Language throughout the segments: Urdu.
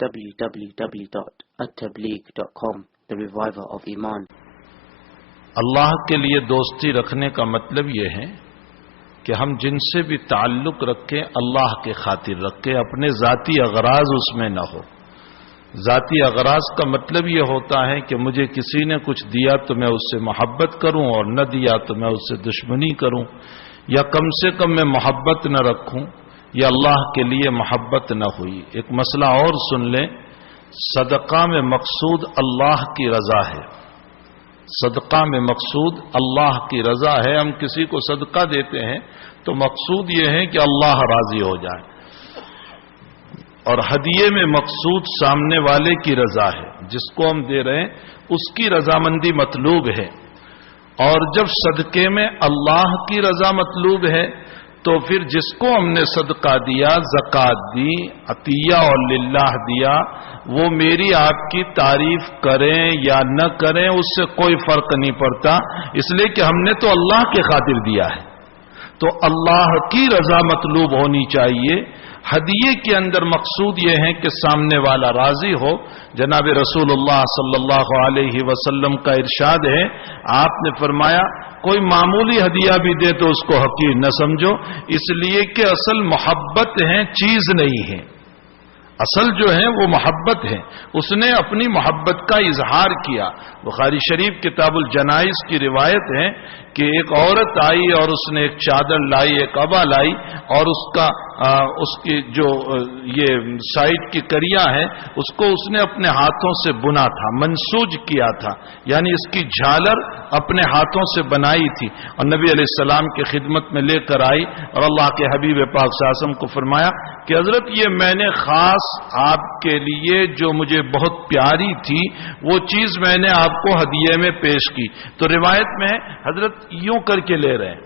www.attableek.com, the reviver of Iman. اللہ کے لیے دوستی رکھنے کا مطلب یہ ہے کہ ہم جن سے بھی تعلق رکھیں اللہ کے خاطر رکھیں، اپنے ذاتی اغراض اس میں نہ ہو۔ ذاتی اغراض کا مطلب یہ ہوتا ہے کہ مجھے کسی نے کچھ دیا تو میں اس سے محبت کروں، اور نہ دیا تو میں اس سے دشمنی کروں، یا کم سے کم میں محبت نہ رکھوں، یا اللہ کے لیے محبت نہ ہوئی۔ ایک مسئلہ اور سن لیں، صدقہ میں مقصود اللہ کی رضا ہے۔ صدقہ میں مقصود اللہ کی رضا ہے۔ ہم کسی کو صدقہ دیتے ہیں تو مقصود یہ ہے کہ اللہ راضی ہو جائے، اور ہدیے میں مقصود سامنے والے کی رضا ہے، جس کو ہم دے رہے ہیں اس کی رضامندی مطلوب ہے۔ اور جب صدقے میں اللہ کی رضا مطلوب ہے تو پھر جس کو ہم نے صدقہ دیا، زکوٰۃ دی، عطیہ اور للہ دیا، وہ میری آپ کی تعریف کریں یا نہ کریں اس سے کوئی فرق نہیں پڑتا، اس لیے کہ ہم نے تو اللہ کے خاطر دیا ہے۔ تو اللہ کی رضا مطلوب ہونی چاہیے۔ ہدیے کے اندر مقصود یہ ہے کہ سامنے والا راضی ہو۔ جناب رسول اللہ صلی اللہ علیہ وسلم کا ارشاد ہے، آپ نے فرمایا کوئی معمولی ہدیہ بھی دے تو اس کو حقیر نہ سمجھو، اس لیے کہ اصل محبت ہے، چیز نہیں ہے۔ اصل جو ہے وہ محبت ہے۔ اس نے اپنی محبت کا اظہار کیا۔ بخاری شریف کتاب الجنائز کی روایت ہے کہ ایک عورت آئی اور اس نے ایک چادر لائی، ایک عبا لائی، اور اس کی جو یہ سائڈ کی کریا ہے اس کو اس نے اپنے ہاتھوں سے بنا تھا، منسوج کیا تھا، یعنی اس کی جھالر اپنے ہاتھوں سے بنائی تھی، اور نبی علیہ السلام کی خدمت میں لے کر آئی، اور اللہ کے حبیب پاک صلی اللہ علیہ وسلم کو فرمایا کہ حضرت یہ میں نے خاص آپ کے لیے جو مجھے بہت پیاری تھی وہ چیز میں نے آپ کو ہدیے میں پیش کی۔ تو روایت میں حضرت یوں کر کے لے رہے ہیں،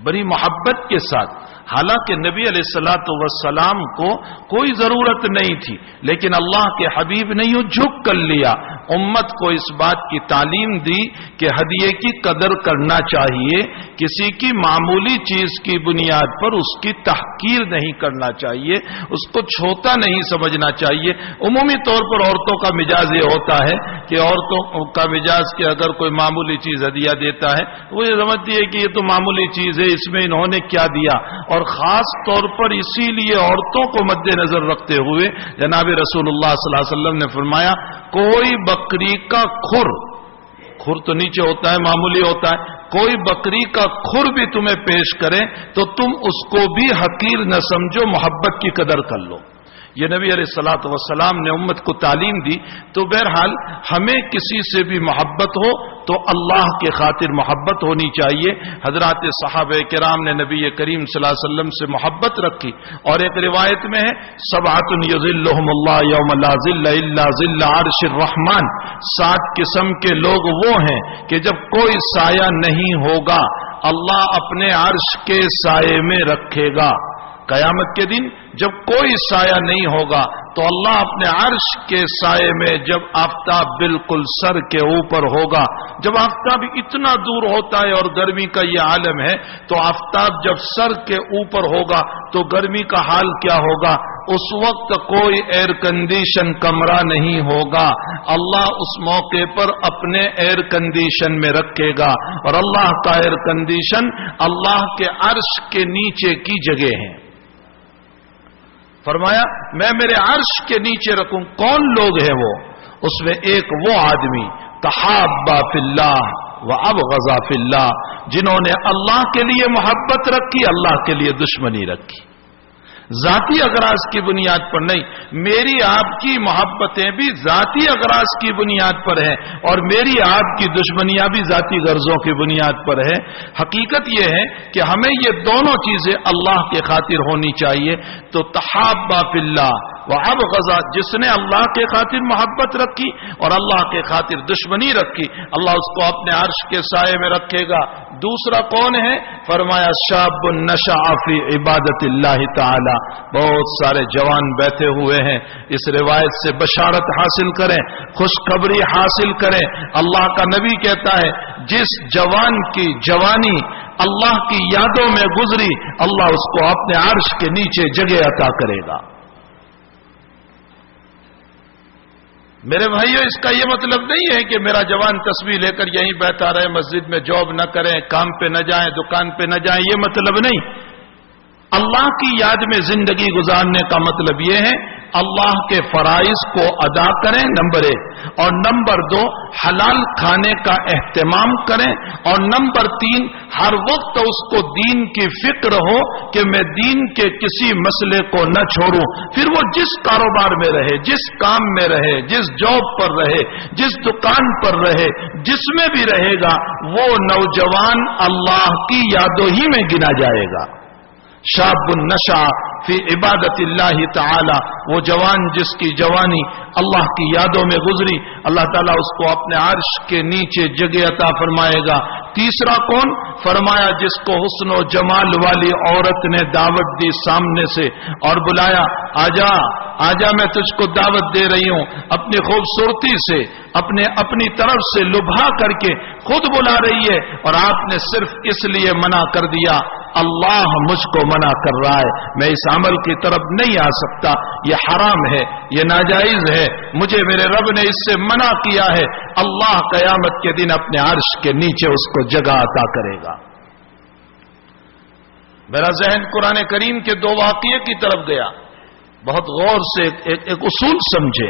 بڑی محبت کے ساتھ، حالانکہ نبی علیہ الصلوۃ والسلام کو کوئی ضرورت نہیں تھی، لیکن اللہ کے حبیب نے یوں جھک کر لیا، امت کو اس بات کی تعلیم دی کہ ہدیے کی قدر کرنا چاہیے، کسی کی معمولی چیز کی بنیاد پر اس کی تحقیر نہیں کرنا چاہیے، اس کو چھوٹا نہیں سمجھنا چاہیے۔ عمومی طور پر عورتوں کا مزاج یہ ہوتا ہے کہ عورتوں کا مزاج کہ اگر کوئی معمولی چیز ہدیہ دیتا ہے وہ یہ سمجھتی ہے کہ یہ تو معمولی چیز ہے، اس میں انہوں نے کیا دیا۔ اور خاص طور پر اسی لیے عورتوں کو مد نظر رکھتے ہوئے جناب رسول اللہ صلی اللہ علیہ وسلم نے فرمایا کوئی بکری کا کھر تو نیچے ہوتا ہے، معمولی ہوتا ہے، کوئی بکری کا کھر بھی تمہیں پیش کرے تو تم اس کو بھی حقیر نہ سمجھو، محبت کی قدر کر لو۔ یہ نبی علیہ الصلوۃ والسلام نے امت کو تعلیم دی۔ تو بہرحال ہمیں کسی سے بھی محبت ہو تو اللہ کے خاطر محبت ہونی چاہیے۔ حضرات صحابہ کرام نے نبی کریم صلی اللہ علیہ وسلم سے محبت رکھی، اور ایک روایت میں ہے سبعۃ یظلھم اللہ یوم لا ظل الا ظل عرش الرحمن، 7 قسم کے لوگ وہ ہیں کہ جب کوئی سایہ نہیں ہوگا اللہ اپنے عرش کے سائے میں رکھے گا۔ قیامت کے دن جب کوئی سایہ نہیں ہوگا تو اللہ اپنے عرش کے سائے میں، جب آفتاب بالکل سر کے اوپر ہوگا، جب آفتاب اتنا دور ہوتا ہے اور گرمی کا یہ عالم ہے، تو آفتاب جب سر کے اوپر ہوگا تو گرمی کا حال کیا ہوگا؟ اس وقت کوئی ایئر کنڈیشن کمرہ نہیں ہوگا، اللہ اس موقع پر اپنے ایئر کنڈیشن میں رکھے گا، اور اللہ کا ایئر کنڈیشن اللہ کے عرش کے نیچے کی جگہ ہے۔ فرمایا میں میرے عرش کے نیچے رکھوں۔ کون لوگ ہیں وہ؟ اس میں ایک وہ آدمی تحابا فی اللہ وابغضا فی اللہ، جنہوں نے اللہ کے لیے محبت رکھی، اللہ کے لیے دشمنی رکھی، ذاتی اغراض کی بنیاد پر نہیں۔ میری آپ کی محبتیں بھی ذاتی اغراض کی بنیاد پر ہیں، اور میری آپ کی دشمنیاں بھی ذاتی غرضوں کی بنیاد پر ہے۔ حقیقت یہ ہے کہ ہمیں یہ دونوں چیزیں اللہ کے خاطر ہونی چاہیے۔ تو تحابا فی اللہ وابغضا، جس نے اللہ کے خاطر محبت رکھی اور اللہ کے خاطر دشمنی رکھی، اللہ اس کو اپنے عرش کے سائے میں رکھے گا۔ دوسرا کون ہے؟ فرمایا شاب نشأ فی عبادت اللہ تعالی، بہت سارے جوان بیٹھے ہوئے ہیں، اس روایت سے بشارت حاصل کریں، خوشخبری حاصل کریں۔ اللہ کا نبی کہتا ہے جس جوان کی جوانی اللہ کی یادوں میں گزری، اللہ اس کو اپنے عرش کے نیچے جگہ عطا کرے گا۔ میرے بھائیوں، اس کا یہ مطلب نہیں ہے کہ میرا جوان تسبیح لے کر یہیں بیٹھا رہے، مسجد میں جاب نہ کریں، کام پہ نہ جائیں، دکان پہ نہ جائیں، یہ مطلب نہیں۔ اللہ کی یاد میں زندگی گزارنے کا مطلب یہ ہے اللہ کے فرائض کو ادا کریں، نمبر 1، اور نمبر 2 حلال کھانے کا اہتمام کریں، اور نمبر 3 ہر وقت اس کو دین کی فکر ہو کہ میں دین کے کسی مسئلے کو نہ چھوڑوں۔ پھر وہ جس کاروبار میں رہے، جس کام میں رہے، جس جاب پر رہے، جس دکان پر رہے، جس میں بھی رہے گا، وہ نوجوان اللہ کی یادوں ہی میں گنا جائے گا۔ شاب النشا فی عبادت اللہ تعالی، وہ جوان جس کی جوانی اللہ کی یادوں میں گزری، اللہ تعالیٰ اس کو اپنے عرش کے نیچے جگہ عطا فرمائے گا۔ تیسرا کون؟ فرمایا جس کو حسن و جمال والی عورت نے دعوت دی سامنے سے اور بلایا، آجا آجا میں تجھ کو دعوت دے رہی ہوں، اپنی خوبصورتی سے اپنی طرف سے لبھا کر کے خود بلا رہی ہے، اور آپ نے صرف اس لیے منع کر دیا، اللہ مجھ کو منع کر رہا ہے، میں اس عمل کی طرف نہیں آ سکتا، یہ حرام ہے، یہ ناجائز ہے، مجھے میرے رب نے اس سے منع کیا ہے۔ اللہ قیامت کے دن اپنے عرش کے نیچے اس کو جگہ عطا کرے گا۔ میرا ذہن قرآن کریم کے 2 واقعے کی طرف گیا، بہت غور سے ایک اصول سمجھے،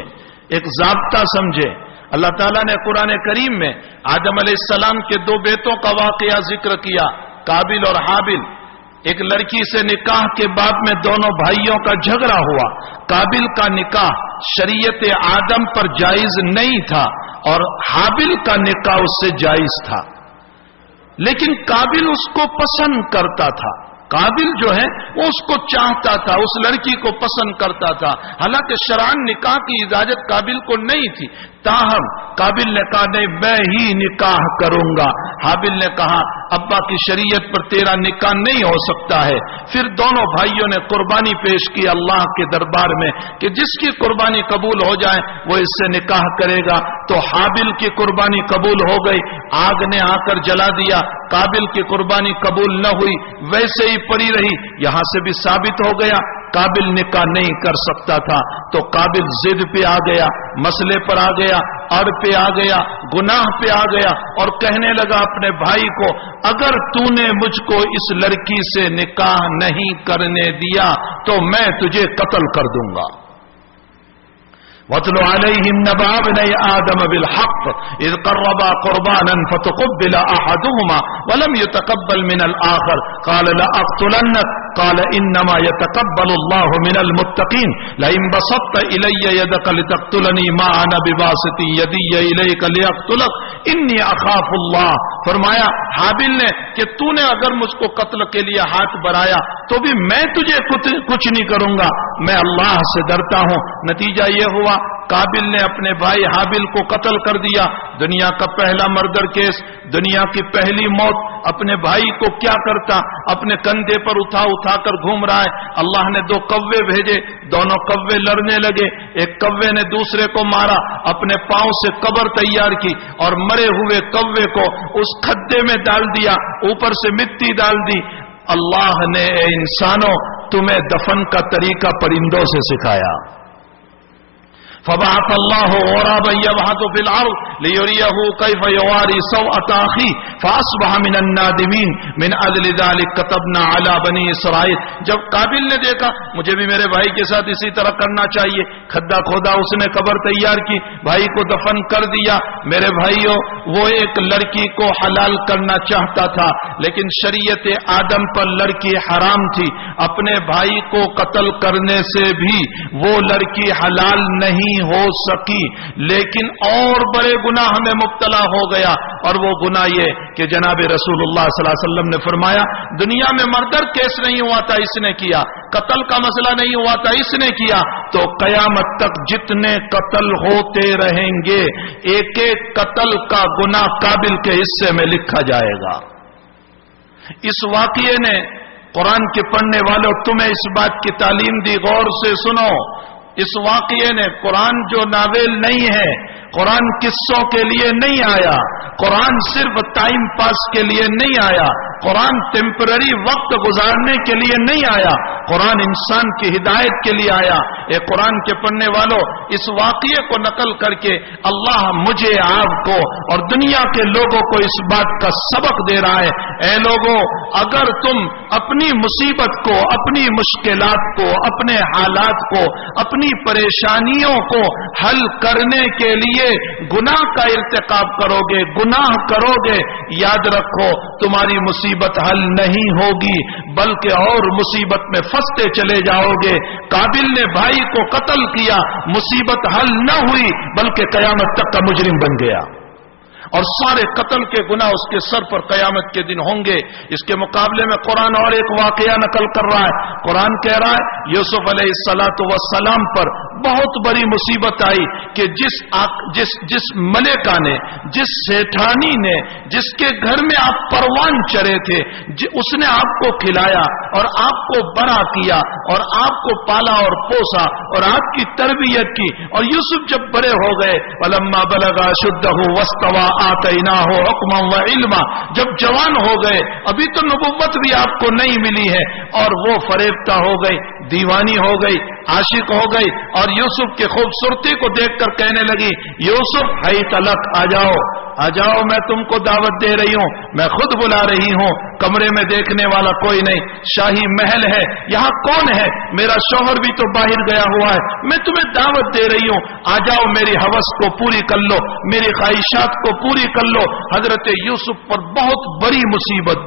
ایک ضابطہ سمجھے۔ اللہ تعالیٰ نے قرآن کریم میں آدم علیہ السلام کے 2 بیٹوں کا واقعہ ذکر کیا، قابل اور حابل۔ ایک لڑکی سے نکاح کے بعد میں دونوں بھائیوں کا جھگڑا ہوا۔ قابل کا نکاح شریعت آدم پر جائز نہیں تھا اور حابل کا نکاح اس سے جائز تھا، لیکن قابل اس کو پسند کرتا تھا۔ قابل جو ہے وہ اس کو چاہتا تھا، اس لڑکی کو پسند کرتا تھا، حالانکہ شرعاً نکاح کی اجازت قابل کو نہیں تھی، تاہم قابل نے کہا نہیں میں ہی نکاح کروں گا۔ حابل نے کہا ابا کی شریعت پر تیرا نکاح نہیں ہو سکتا ہے۔ پھر دونوں بھائیوں نے قربانی پیش کی اللہ کے دربار میں کہ جس کی قربانی قبول ہو جائے وہ اس سے نکاح کرے گا۔ تو حابل کی قربانی قبول ہو گئی، آگ نے آ کر جلا دیا۔ قابل کی قربانی قبول نہ ہوئی، ویسے ہی پڑی رہی۔ یہاں سے بھی ثابت ہو گیا قابل نکاح نہیں کر سکتا تھا، تو قابل ضد پہ آ گیا، مسئلے پر آ گیا، اڑ پہ آ گیا، گناہ پہ آ گیا، اور کہنے لگا اپنے بھائی کو اگر تو نے مجھ کو اس لڑکی سے نکاح نہیں کرنے دیا تو میں تجھے قتل کر دوں گا۔ وَاتْلُ عَلَيْهِمْ نَبَأَ ابْنَيْ آدَمَ بِالْحَقِّ إِذْ قَرَّبَا قُرْبَانًا فَتُقُبِّلَ أَحَدُهُمَا وَلَمْ يُتَقَبَّلْ مِنَ الْآخَرِ قَالَ لَأَقْتُلَنَّكَ قَالَ إِنَّمَا يَتَقَبَّلُ اللَّهُ مِنَ الْمُتَّقِينَ لَئِن بَسَطتَ إِلَيَّ يَدَكَ لِتَقْتُلَنِي مَا أَنَا بِبَاسِطٍ يَدِيَّ إِلَيْكَ لِأَقْتُلَكَ إِنِّي أَخَافُ اللَّهَ۔ فرمایا حابل نے کہ تو نے اگر مجھ کو قتل کے لیے ہاتھ بڑھایا تو بھی میں تجھے کچھ نہیں کروں گا، میں اللہ سے ڈرتا ہوں۔ نتیجہ یہ ہوا قابل نے اپنے بھائی حابل کو قتل کر دیا۔ دنیا کا پہلا مردر کیس، دنیا کی پہلی موت۔ اپنے بھائی کو کیا کرتا، اپنے کندھے پر اٹھا کر گھوم رہا ہے۔ اللہ نے 2 کوے بھیجے، دونوں کوے لڑنے لگے، ایک کوے نے دوسرے کو مارا، اپنے پاؤں سے قبر تیار کی اور مرے ہوئے کوے کو اس کھڈے میں ڈال دیا، اوپر سے مٹی ڈال دی۔ اللہ نے اے انسانوں تمہیں دفن کا طریقہ پرندوں سے سکھایا۔ فبعث الله غرابا يبحث في الارض ليريه كيف يواري سوءة اخيه فاصبح من النادمين من اجل ذلك كتبنا على بني اسرائيل۔ جب قابل نے دیکھا مجھے بھی میرے بھائی کے ساتھ اسی طرح کرنا چاہیے، کھڈا کھودا، اس نے قبر تیار کی، بھائی کو دفن کر دیا۔ میرے بھائیوں وہ ایک لڑکی کو حلال کرنا چاہتا تھا، لیکن شریعت آدم پر لڑکی حرام تھی۔ اپنے بھائی کو قتل کرنے سے بھی وہ لڑکی حلال نہیں ہو سکی، لیکن اور بڑے گناہ میں مبتلا ہو گیا، اور وہ گناہ یہ کہ جناب رسول اللہ صلی اللہ علیہ وسلم نے فرمایا دنیا میں مردر کیس نہیں ہوا تھا اس نے کیا، قتل کا مسئلہ نہیں ہوا تھا اس نے کیا، تو قیامت تک جتنے قتل ہوتے رہیں گے ایک ایک قتل کا گناہ قابل کے حصے میں لکھا جائے گا۔ اس واقعے نے قرآن کے پڑھنے والوں تمہیں اس بات کی تعلیم دی، غور سے سنو۔ اس واقعے نے، قرآن جو ناول نہیں ہے، قرآن قصوں کے لیے نہیں آیا، قرآن صرف ٹائم پاس کے لیے نہیں آیا، قرآن ٹیمپرری وقت گزارنے کے لیے نہیں آیا، قرآن انسان کی ہدایت کے لیے آیا۔ اے قرآن کے پڑھنے والوں، اس واقعے کو نقل کر کے اللہ مجھے، آپ کو اور دنیا کے لوگوں کو اس بات کا سبق دے رہا ہے، اے لوگوں، اگر تم اپنی مصیبت کو، اپنی مشکلات کو، اپنے حالات کو، اپنی پریشانیوں کو حل کرنے کے لیے گناہ کا ارتکاب کرو گے، گناہ کرو گے، یاد رکھو تمہاری مصیبت حل نہیں ہوگی بلکہ اور مصیبت میں پھنستے چلے جاؤ گے۔ قابل نے بھائی کو قتل کیا، مصیبت حل نہ ہوئی بلکہ قیامت تک کا مجرم بن گیا، اور سارے قتل کے گناہ اس کے سر پر قیامت کے دن ہوں گے۔ اس کے مقابلے میں قرآن اور ایک واقعہ نقل کر رہا ہے۔ قرآن کہہ رہا ہے یوسف علیہ السلام پر بہت بڑی مصیبت آئی کہ جس ملکہ نے، جس سیٹھانی نے، جس کے گھر میں آپ پروان چرے تھے، اس نے آپ کو کھلایا اور آپ کو بڑا کیا اور آپ کو پالا اور پوسا اور آپ کی تربیت کی، اور یوسف جب بڑے ہو گئے، وَلَمَّا بَلَغَ أَشُدَّهُ وَاسْتَوَىٰ آتَيْنَاهُ حُكْمًا وَعِلْمًا، جب جوان ہو گئے، ابھی تو نبوت بھی آپ کو نہیں ملی ہے، اور وہ فریفتہ ہو گئی، دیوانی ہو گئی، عاشق ہو گئی، اور یوسف کی خوبصورتی کو دیکھ کر کہنے لگی یوسف ہائی تلک آ جاؤ، میں تم کو دعوت دے رہی ہوں، میں خود بلا رہی ہوں، کمرے میں دیکھنے والا کوئی نہیں، شاہی محل ہے، یہاں کون ہے، میرا شوہر بھی تو باہر گیا ہوا ہے، میں تمہیں دعوت دے رہی ہوں، آ جاؤ، میری ہوس کو پوری کر لو، میری خواہشات کو پوری کر لو۔ حضرت یوسف پر بہت بڑی مصیبت۔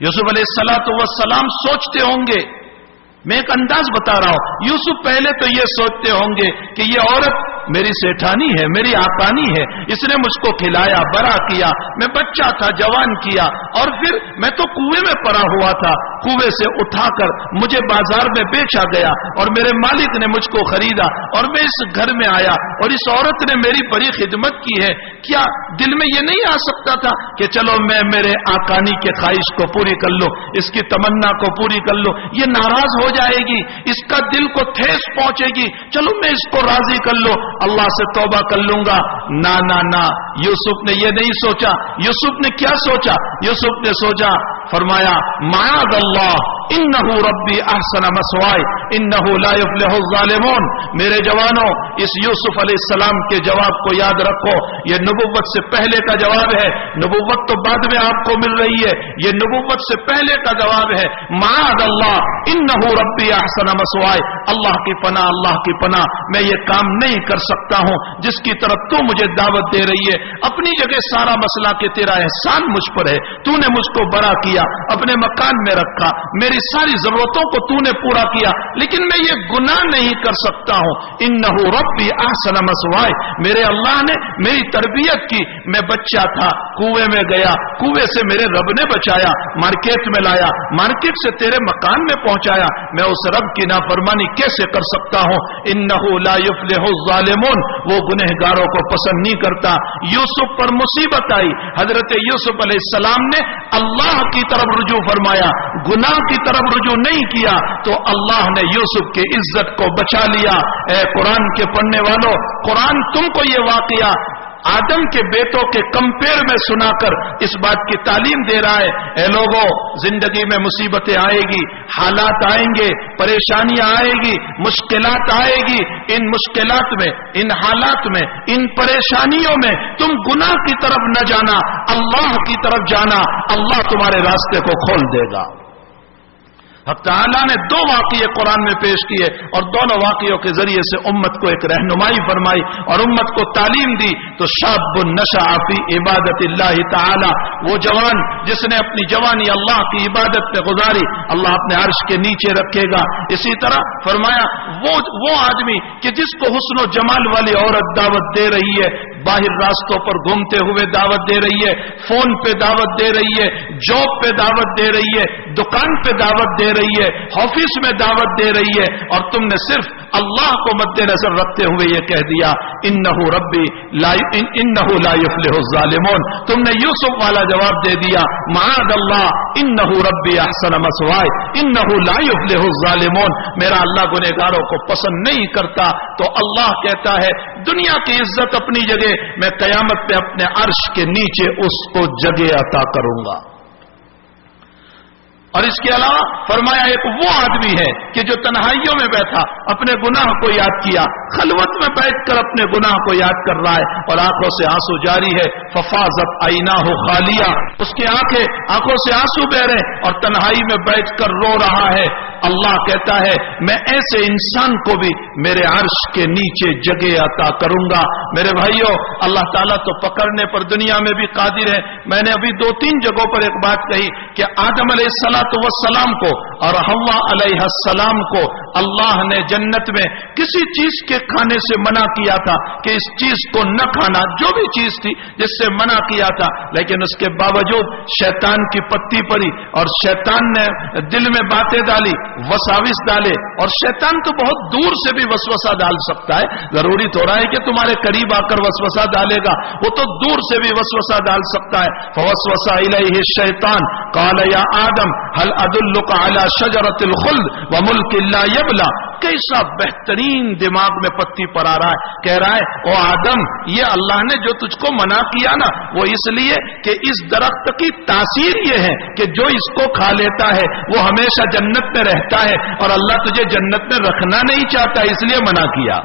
یوسف علیہ السلام سوچتے ہوں گے، میں ایک انداز بتا رہا ہوں، یوسف پہلے تو یہ سوچتے ہوں گے کہ یہ عورت میری سیٹھانی ہے، میری آقانی ہے، اس نے مجھ کو کھلایا، بڑا کیا، میں بچہ تھا، جوان کیا، اور پھر میں تو کنویں میں پڑا ہوا تھا، کنویں سے اٹھا کر مجھے بازار میں بیچا گیا اور میرے مالک نے مجھ کو خریدا اور میں اس گھر میں آیا اور اس عورت نے میری بڑی خدمت کی ہے، کیا دل میں یہ نہیں آ سکتا تھا کہ چلو میں میرے آقانی کے خواہش کو پوری کر لوں، اس کی تمنا کو پوری کر لوں، یہ ناراض ہو جائے گی، اس کا دل کو ٹھیس پہنچے گی، چلو میں اس کو راضی کر لوں، اللہ سے توبہ کر لوں گا۔ نا، یوسف نے یہ نہیں سوچا۔ یوسف نے کیا سوچا؟ یوسف نے سوچا، فرمایا معاذ اللہ انہو ربی احسن مسوائی انہو لا یفلح الظالمون۔ میرے جوانوں، اس یوسف علیہ السلام کے جواب کو یاد رکھو، یہ نبوت سے پہلے کا جواب ہے، نبوت تو بعد میں آپ کو مل رہی ہے، یہ نبوت سے پہلے کا جواب ہے۔ معاذ اللہ انہو ربی احسن مسوائی، اللہ کی پناہ، میں یہ کام نہیں کر سکتا ہوں جس کی طرف تو مجھے دعوت دے رہی ہے۔ اپنی جگہ سارا مسئلہ کہ تیرا احسان مجھ پر ہے، تو نے مجھ کو بڑا کیا، اپنے مکان میں رکھا، میری ساری ضرورتوں کو تو نے پورا کیا، لیکن میں یہ گناہ نہیں کر سکتا ہوں۔ انہو ربی احسن مسوائی، میرے اللہ نے میری تربیت کی، میں بچہ تھا، کنویں میں گیا، کنویں سے میرے رب نے بچایا، مارکیٹ میں لایا، مارکیٹ سے تیرے مکان میں پہنچایا، میں اس رب کی نافرمانی کیسے کر سکتا ہوں؟ انہو لا یفلح الظالمون، وہ گنہگاروں کو پسند نہیں کرتا۔ یوسف پر مصیبت آئی، حضرت یوسف علیہ السلام نے اللہ کی طرف رجوع فرمایا، گناہ کی طرف رجوع نہیں کیا، تو اللہ نے یوسف کی عزت کو بچا لیا۔ اے قرآن کے پڑھنے والوں، قرآن تم کو یہ واقعہ آدم کے بیٹوں کے کمپیر میں سنا کر اس بات کی تعلیم دے رہا ہے، اے لوگوں، زندگی میں مصیبتیں آئے گی، حالات آئیں گے، پریشانیاں آئے گی، مشکلات آئے گی، ان مشکلات میں، ان حالات میں، ان پریشانیوں میں تم گناہ کی طرف نہ جانا، اللہ کی طرف جانا، اللہ تمہارے راستے کو کھول دے گا۔ حق تعالیٰ نے دو واقعے قرآن میں پیش کیے اور دونوں واقعوں کے ذریعے سے امت کو ایک رہنمائی فرمائی اور امت کو تعلیم دی۔ تو شاب نشأ فی عبادت اللہ تعالی، وہ جوان جس نے اپنی جوانی اللہ کی عبادت میں گزاری، اللہ اپنے عرش کے نیچے رکھے گا۔ اسی طرح فرمایا وہ آدمی کہ جس کو حسن و جمال والی عورت دعوت دے رہی ہے، باہر راستوں پر گھومتے ہوئے دعوت دے رہی ہے، فون پہ دعوت دے رہی ہے، جاب پہ دعوت دے رہی ہے، دکان پہ دعوت دے رہی ہے، آفس میں دعوت دے رہی ہے، اور تم نے صرف اللہ کو مد نظر رکھتے ہوئے یہ کہہ دیا انہو ربی انہو لا یفلح الظالمون، تم نے یوسف والا جواب دے دیا، معاذ اللہ انہو ربی احسن مسوائی انہو لا یفلح الظالمون، میرا اللہ گنہگاروں کو پسند نہیں کرتا۔ تو اللہ کہتا ہے دنیا کی عزت اپنی جگہ، میں قیامت پہ اپنے عرش کے نیچے اس کو جگہ عطا کروں گا۔ اور اس کے علاوہ فرمایا ایک وہ آدمی ہے کہ جو تنہائیوں میں بیٹھا اپنے گناہ کو یاد کیا، خلوت میں بیٹھ کر اپنے گناہ کو یاد کر رہا ہے اور آنکھوں سے آنسو جاری ہے، ففاضت عیناہ خالیہ، اس کی آنکھوں سے آنسو بہ رہے اور تنہائی میں بیٹھ کر رو رہا ہے۔ اللہ کہتا ہے میں ایسے انسان کو بھی میرے عرش کے نیچے جگہ عطا کروں گا۔ میرے بھائیوں، اللہ تعالیٰ تو پکڑنے پر دنیا میں بھی قادر ہے۔ میں نے ابھی 2-3 جگہوں پر ایک بات کہی کہ آدم علیہ السلام کو اور حوا علیہ السلام کو اللہ نے جنت میں کسی چیز کے کھانے سے منع کیا تھا کہ اس چیز کو نہ کھانا، جو بھی چیز تھی جس سے منع کیا تھا، لیکن اس کے باوجود شیطان کی پتی پڑی اور شیطان نے دل میں باتیں ڈالی، وساوس ڈالے، اور شیطان تو بہت دور سے بھی وسوسہ ڈال سکتا ہے، ضروری تو رہا ہے کہ تمہارے قریب آ کر وسوسہ ڈالے گا، وہ تو دور سے بھی وسوسہ ڈال سکتا ہے۔ فوسوس الیہ الشیطان قال یا آدم هل ادلک علی شجرۃ الخلد وملک لا یبلی۔ کیسا بہترین دماغ میں پتی پر آ رہا ہے، کہہ رہا ہے او آدم، یہ اللہ نے جو تجھ کو منع کیا نا، وہ اس لیے کہ اس درخت کی تاثیر یہ ہے کہ جو اس کو کھا لیتا ہے وہ ہمیشہ جنت میں رہتا ہے، اور اللہ تجھے جنت میں رکھنا نہیں چاہتا، اس لیے منع کیا۔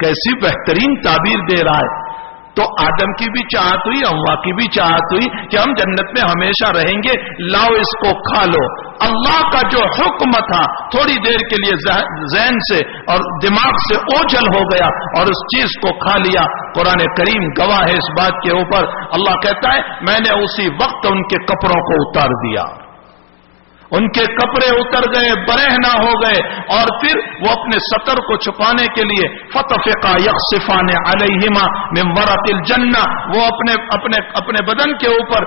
کیسی بہترین تعبیر دے رہا ہے۔ تو آدم کی بھی چاہت ہوئی، حوا کی بھی چاہت ہوئی کہ ہم جنت میں ہمیشہ رہیں گے، لاؤ اس کو کھا لو۔ اللہ کا جو حکم تھا تھوڑی دیر کے لیے ذہن سے اور دماغ سے اوجھل ہو گیا اور اس چیز کو کھا لیا۔ قرآن کریم گواہ ہے اس بات کے اوپر۔ اللہ کہتا ہے میں نے اسی وقت ان کے کپڑوں کو اتار دیا، ان کے کپڑے اتر گئے، برہنہ ہو گئے، اور پھر وہ اپنے سطر کو چھپانے کے لیے فطفقا یخصفان علیہما من ورق الجنہ، وہ اپنے بدن کے اوپر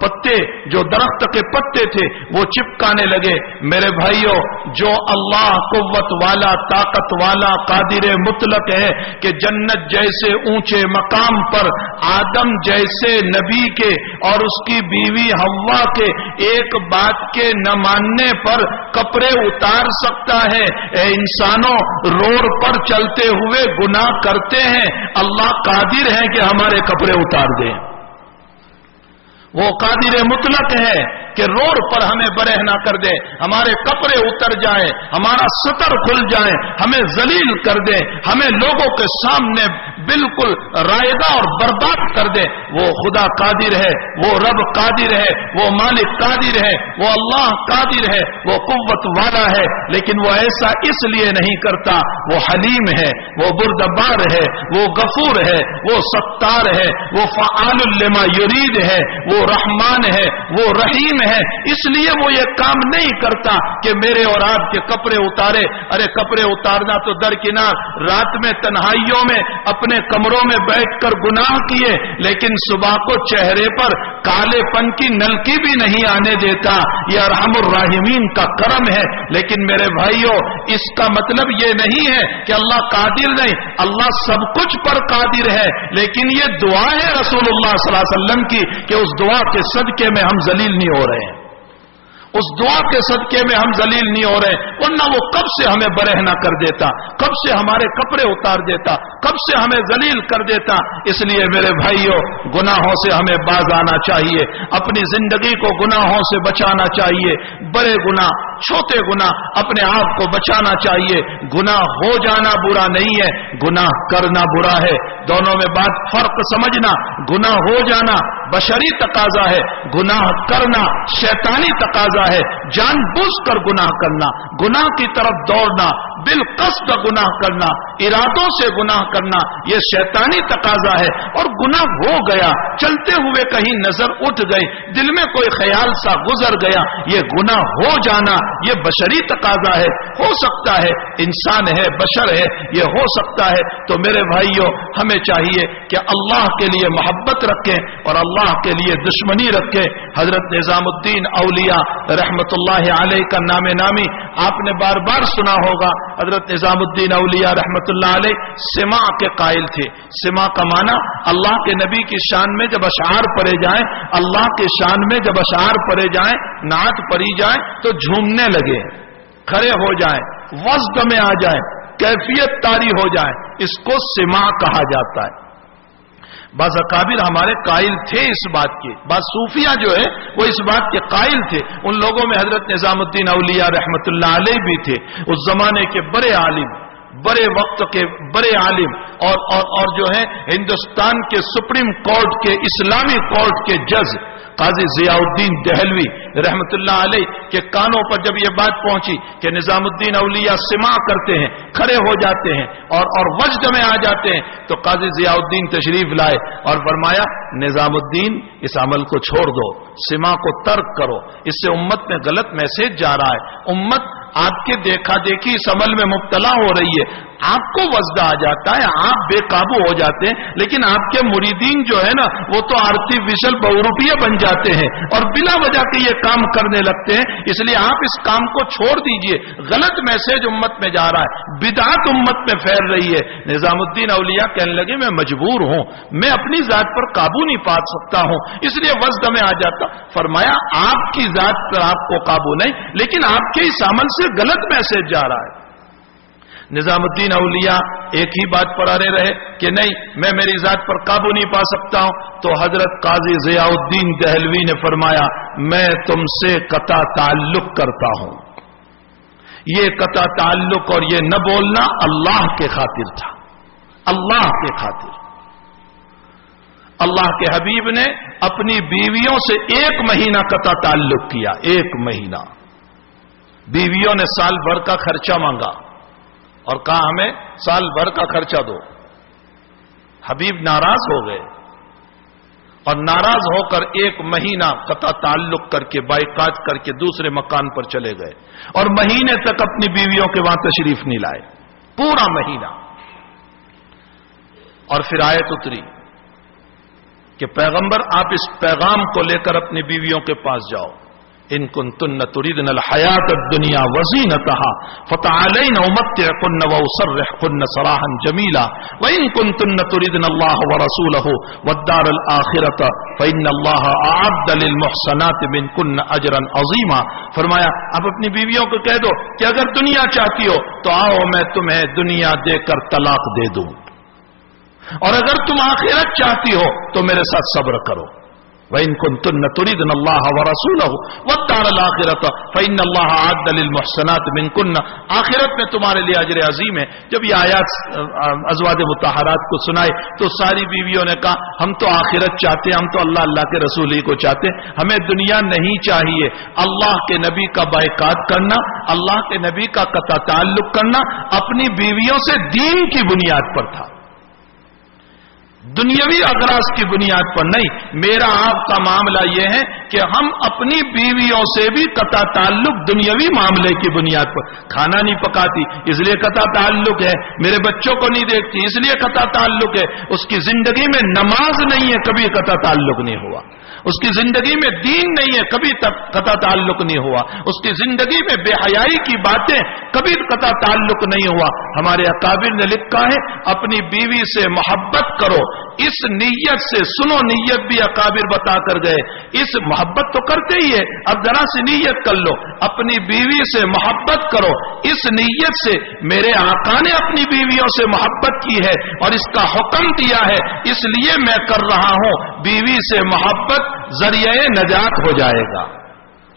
پتے، جو درخت کے پتے تھے، وہ چپکانے لگے۔ میرے بھائیوں، جو اللہ قوت والا، طاقت والا، قادر مطلق ہے کہ جنت جیسے اونچے مقام پر آدم جیسے نبی کے اور اس کی بیوی حوا کے ایک بات کے نہ ماننے پر کپڑے اتار سکتا ہے۔ اے انسانوں، روڈ پر چلتے ہوئے گناہ کرتے ہیں، اللہ قادر ہے کہ ہمارے کپڑے اتار دیں۔ وہ قادر مطلق ہے کہ روڈ پر ہمیں برہنہ کر دے، ہمارے کپڑے اتر جائیں، ہمارا سطر کھل جائے، ہمیں ذلیل کر دے، ہمیں لوگوں کے سامنے بالکل رائیگاں اور برباد کر دے۔ وہ خدا قادر ہے، وہ رب قادر ہے، وہ مالک قادر ہے، وہ اللہ قادر ہے، وہ قوت والا ہے، لیکن وہ ایسا اس لیے نہیں کرتا۔ وہ حلیم ہے، وہ بردبار ہے، وہ غفور ہے، وہ ستار ہے، وہ فعال لما یرید ہے، وہ رحمان ہے، وہ رحیم ہے، اس لیے وہ یہ کام نہیں کرتا کہ میرے اور آپ کے کپڑے اتارے۔ ارے کپڑے اتارنا تو درکنار، رات میں تنہائیوں میں اپنے کمروں میں بیٹھ کر گناہ کیے، لیکن صبح کو چہرے پر کالے پن کی نلکی بھی نہیں آنے دیتا۔ یہ ارحم الراحمین کا کرم ہے۔ لیکن میرے بھائیوں، اس کا مطلب یہ نہیں ہے کہ اللہ قادر نہیں، اللہ سب کچھ پر قادر ہے، لیکن یہ دعا ہے رسول اللہ صلی اللہ علیہ وسلم کی کہ اس دعا کے صدقے میں ہم ذلیل نہیں ہو رہے ہیں، اس دعا کے صدقے میں ہم ذلیل نہیں ہو رہے، ورنہ وہ کب سے ہمیں برہنہ کر دیتا، کب سے ہمارے کپڑے اتار دیتا، کب سے ہمیں ذلیل کر دیتا۔ اس لیے میرے بھائیوں، گناہوں سے ہمیں باز آنا چاہیے، اپنی زندگی کو گناہوں سے بچانا چاہیے، بڑے گناہ، چھوٹے گناہ، اپنے آپ کو بچانا چاہیے۔ گناہ ہو جانا برا نہیں ہے، گناہ کرنا برا ہے، دونوں میں بات فرق سمجھنا۔ گناہ ہو جانا بشری تقاضا ہے، گناہ کرنا شیطانی تقاضا ہے، جان بوجھ کر گناہ کرنا، گناہ کی طرف دوڑنا، بالقصد گناہ کرنا، ارادوں سے گناہ کرنا، یہ شیطانی تقاضا ہے۔ اور گناہ ہو گیا، چلتے ہوئے کہیں نظر اٹھ گئی، دل میں کوئی خیال سا گزر گیا، یہ گناہ ہو جانا یہ بشری تقاضا ہے، ہو سکتا ہے، انسان ہے، بشر ہے، یہ ہو سکتا ہے۔ تو میرے بھائیوں، ہمیں چاہیے کہ اللہ کے لیے محبت رکھیں اور اللہ کے لیے دشمنی رکھیں۔ حضرت نظام الدین اولیاء رحمت اللہ علیہ کا نام نامی آپ نے بار بار سنا ہوگا۔ حضرت نظام الدین اولیاء رحمت اللہ علیہ سماع کے قائل تھے۔ سماع کا معنی اللہ کے نبی کی شان میں جب اشعار پڑھے جائیں، اللہ کے شان میں جب اشعار پڑھے جائیں، نعت پڑھی جائیں تو جھومنے لگے، کھڑے ہو جائیں، وزد میں آ جائیں، کیفیت طاری ہو جائے، اس کو سماع کہا جاتا ہے۔ بعض اکابر ہمارے قائل تھے اس بات کے، بعض صوفیہ جو ہے وہ اس بات کے قائل تھے. ان لوگوں میں حضرت نظام الدین اولیاء رحمت اللہ علیہ بھی تھے، اس زمانے کے بڑے عالم، بڑے وقت کے بڑے عالم، اور جو ہے ہندوستان کے سپریم کورٹ کے اسلامی کورٹ کے جج قاضی ضیاء الدین دہلوی رحمت اللہ علیہ کے کانوں پر جب یہ بات پہنچی کہ نظام الدین اولیاء سماع کرتے ہیں، کھڑے ہو جاتے ہیں اور وجد میں آ جاتے ہیں، تو قاضی ضیاء الدین تشریف لائے اور فرمایا نظام الدین اس عمل کو چھوڑ دو، سماع کو ترک کرو، اس سے امت میں غلط میسج جا رہا ہے، امت آپ کے دیکھا دیکھی اس عمل میں مبتلا ہو رہی ہے، آپ کو وزدہ آ جاتا ہے، آپ بے قابو ہو جاتے ہیں، لیکن آپ کے مریدین جو ہے نا وہ تو آرٹیفیشل بہروپیے بن جاتے ہیں اور بلا وجہ کے یہ کام کرنے لگتے ہیں، اس لیے آپ اس کام کو چھوڑ دیجئے، غلط میسج امت میں جا رہا ہے، بدعت امت میں پھیل رہی ہے. نظام الدین اولیاء کہنے لگے میں مجبور ہوں، میں اپنی ذات پر قابو نہیں پا سکتا ہوں، اس لیے وزد میں آ جاتا. فرمایا آپ کی ذات پر آپ کو قابو نہیں، لیکن آپ کے اس عمل سے غلط میسج جا رہا ہے. نظام الدین اولیاء ایک ہی بات پر اڑے رہے کہ نہیں میں میری ذات پر قابو نہیں پا سکتا ہوں. تو حضرت قاضی ضیاء الدین دہلوی نے فرمایا میں تم سے قطع تعلق کرتا ہوں. یہ قطع تعلق اور یہ نہ بولنا اللہ کے خاطر تھا، اللہ کے خاطر. اللہ کے حبیب نے اپنی بیویوں سے 1 مہینہ قطع تعلق کیا، 1 مہینہ. بیویوں نے سال بھر کا خرچہ مانگا اور کہا ہمیں سال بھر کا خرچہ دو. حبیب ناراض ہو گئے اور ناراض ہو کر 1 مہینہ قطع تعلق کر کے بائیکاٹ کر کے دوسرے مکان پر چلے گئے اور مہینے تک اپنی بیویوں کے وہاں تشریف نہیں لائے، پورا مہینہ. اور پھر آیت اتری کہ پیغمبر آپ اس پیغام کو لے کر اپنی بیویوں کے پاس جاؤ. ان کنتن تریدن الحیات الدنیا وزینتها فتعالین امتعکن واسرحکن سراحا جمیلا وان کنتن تریدن اللہ ورسولہ والدار الآخرۃ فإن اللہ اعد للمحسنات منکن اجرا عظیما. فرمایا آپ اپنی بیویوں کو کہہ دو کہ اگر دنیا چاہتی ہو تو آؤ میں تمہیں دنیا دے کر طلاق دے دوں، اور اگر تم آخرت چاہتی ہو تو میرے ساتھ صبر کرو. وَإِن كُنتُنَّ تُرِيدْنَ اللَّهَ وَرَسُولَهُ وَالدَّارَ الْآخِرَةَ فَإِنَّ اللَّهَ أَعَدَّ لِلْمُحْسَنَاتِ مِنكُنَّ. آخرت میں تمہارے لیے اجر عظیم ہے. جب یہ آیات ازواج مطہرات کو سنائے تو ساری بیویوں نے کہا ہم تو آخرت چاہتے ہیں، ہم تو اللہ کے رسول ہی کو چاہتے ہیں، ہمیں دنیا نہیں چاہیے. اللہ کے نبی کا بائیکاٹ کرنا، اللہ کے نبی کا قطع تعلق کرنا اپنی بیویوں سے دین کی بنیاد پر تھا، دنیاوی اغراض کی بنیاد پر نہیں. میرا آپ کا معاملہ یہ ہے کہ ہم اپنی بیویوں سے بھی قطع تعلق دنیاوی معاملے کی بنیاد پر. کھانا نہیں پکاتی اس لیے قطع تعلق ہے، میرے بچوں کو نہیں دیکھتی اس لیے قطع تعلق ہے، اس کی زندگی میں نماز نہیں ہے کبھی قطع تعلق نہیں ہوا، اس کی زندگی میں دین نہیں ہے کبھی قطع تعلق نہیں ہوا، اس کی زندگی میں بے حیائی کی باتیں کبھی قطع تعلق نہیں ہوا. ہمارے اکابر نے لکھا ہے اپنی بیوی سے محبت کرو اس نیت سے. سنو نیت بھی اکابر بتا کر گئے، اس محبت تو کرتے ہی ہے، اب ذرا سی نیت کر لو اپنی بیوی سے محبت کرو اس نیت سے. میرے آقا نے اپنی بیویوں سے محبت کی ہے اور اس کا حکم دیا ہے، اس لیے میں کر رہا ہوں. بیوی سے محبت ذریعہ نجات ہو جائے گا،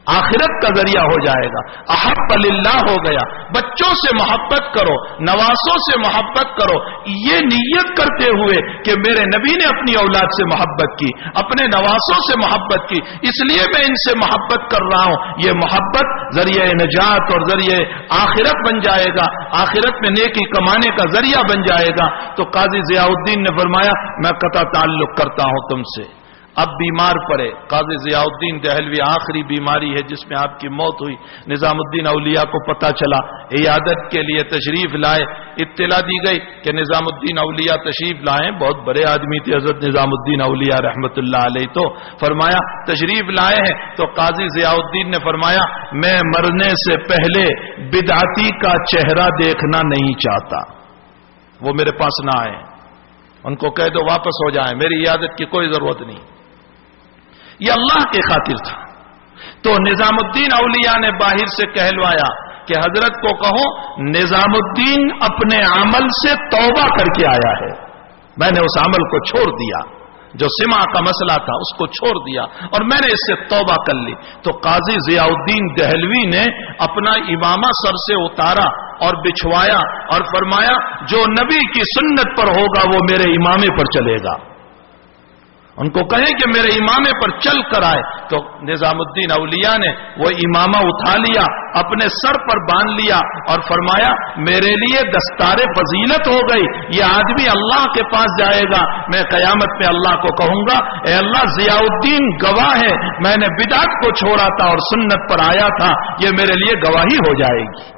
آخرت کا ذریعہ ہو جائے گا. احب للہ ہو گیا. بچوں سے محبت کرو، نواسوں سے محبت کرو، یہ نیت کرتے ہوئے کہ میرے نبی نے اپنی اولاد سے محبت کی، اپنے نواسوں سے محبت کی، اس لیے میں ان سے محبت کر رہا ہوں. یہ محبت ذریعہ نجات اور ذریعہ آخرت بن جائے گا، آخرت میں نیکی کمانے کا ذریعہ بن جائے گا. تو قاضی ضیاء الدین نے فرمایا میں قطع تعلق کرتا ہوں تم سے. اب بیمار پڑے. قاضی ضیاء الدین دہلوی آخری بیماری ہے جس میں آپ کی موت ہوئی. نظام الدین اولیاء کو پتہ چلا، عیادت کے لیے تشریف لائے. اطلاع دی گئی کہ نظام الدین اولیاء تشریف لائے. بہت بڑے آدمی تھے حضرت نظام الدین اولیاء رحمت اللہ علیہ. تو فرمایا تشریف لائے ہیں. تو قاضی ضیاء الدین نے فرمایا میں مرنے سے پہلے بدعتی کا چہرہ دیکھنا نہیں چاہتا، وہ میرے پاس نہ آئے، ان کو کہہ دو واپس ہو جائیں، میری عیادت کی کوئی ضرورت نہیں. یہ اللہ کے خاطر تھا. تو نظام الدین اولیاء نے باہر سے کہلوایا کہ حضرت کو کہو نظام الدین اپنے عمل سے توبہ کر کے آیا ہے، میں نے اس عمل کو چھوڑ دیا. جو سمع کا مسئلہ تھا اس کو چھوڑ دیا اور میں نے اس سے توبہ کر لی. تو قاضی ضیاء الدین دہلوی نے اپنا امامہ سر سے اتارا اور بچھوایا اور فرمایا جو نبی کی سنت پر ہوگا وہ میرے امامے پر چلے گا. ان کو کہیں کہ میرے امامے پر چل کر آئے. تو نظام الدین اولیاء نے وہ امامہ اٹھا لیا, اپنے سر پر باندھ لیا اور فرمایا میرے لیے دستار فضیلت ہو گئی, یہ آدمی اللہ کے پاس جائے گا, میں قیامت میں اللہ کو کہوں گا اے اللہ ضیاء الدین گواہ ہے, میں نے بدعت کو چھوڑا تھا اور سنت پر آیا تھا, یہ میرے لیے گواہی ہو جائے گی.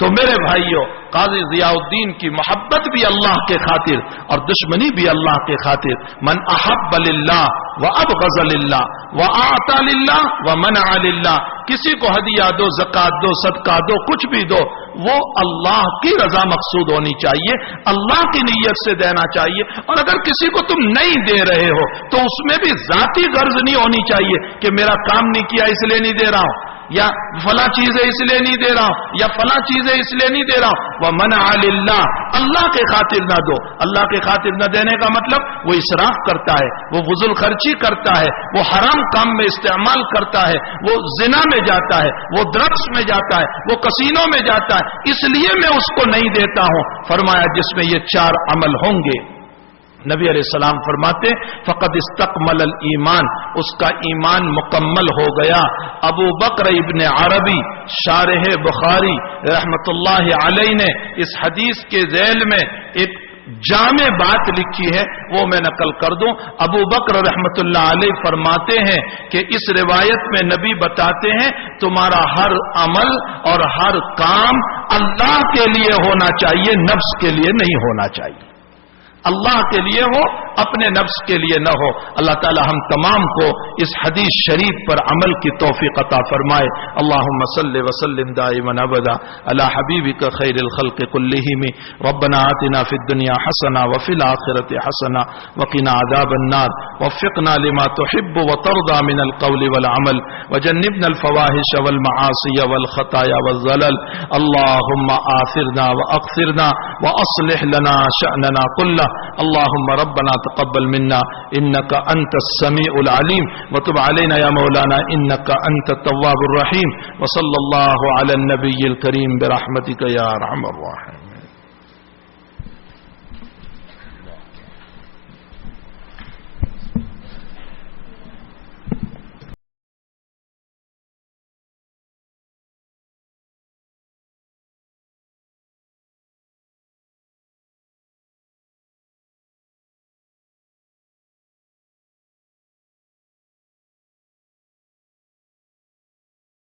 تو میرے بھائیوں, قاضی ضیاء الدین کی محبت بھی اللہ کے خاطر اور دشمنی بھی اللہ کے خاطر. من احب للہ وابغض للہ واعطى للہ ومنع للہ, کسی کو ہدیہ دو, زکات دو, صدقہ دو, کچھ بھی دو, وہ اللہ کی رضا مقصود ہونی چاہیے, اللہ کی نیت سے دینا چاہیے. اور اگر کسی کو تم نہیں دے رہے ہو تو اس میں بھی ذاتی غرض نہیں ہونی چاہیے کہ میرا کام نہیں کیا اس لیے نہیں دے رہا ہوں, یا فلاں چیزیں اس لیے نہیں دے رہا ہوں, یا فلاں چیزیں اس لیے نہیں دے رہا ہوں. وَمَنْعَ لِلَّهِ, اللہ کے خاطر نہ دو. اللہ کے خاطر نہ دینے کا مطلب وہ اسراف کرتا ہے, وہ فضول خرچی کرتا ہے, وہ حرام کام میں استعمال کرتا ہے, وہ زنا میں جاتا ہے, وہ ڈرگس میں جاتا ہے, وہ کسینوں میں جاتا ہے, اس لیے میں اس کو نہیں دیتا ہوں. فرمایا جس میں یہ 4 عمل ہوں گے, نبی علیہ السلام فرماتے فقد استکمل الایمان, اس کا ایمان مکمل ہو گیا. ابو بکر ابن عربی شارح بخاری رحمت اللہ علیہ نے اس حدیث کے ذیل میں ایک جامع بات لکھی ہے, وہ میں نقل کر دوں. ابو بکر رحمت اللہ علیہ فرماتے ہیں کہ اس روایت میں نبی بتاتے ہیں تمہارا ہر عمل اور ہر کام اللہ کے لیے ہونا چاہیے, نفس کے لیے نہیں ہونا چاہیے. اللہ کے لیے ہو, اپنے نفس کے لیے نہ ہو. اللہ تعالی ہم تمام کو اس حدیث شریف پر عمل کی توفیق عطا فرمائے. اللہم صل وسلم دائما ابدا علی حبیبک خیر الخلق کلہم. ربنا آتنا فی الدنیا حسنہ وفی الآخرۃ حسنہ وقنا عذاب النار. وفقنا لما تحب وترضى من القول والعمل وجنبنا الفواحش والمعاصی والخطایا والزلل. اللہم آثرنا واغفرنا واصلح لنا شأننا كله. اللهم ربنا تقبل منا إنك أنت السميع العليم وتب علينا يا مولانا إنك أنت التواب الرحيم. وصلى الله على النبي الكريم برحمتك يا أرحم الراحمين.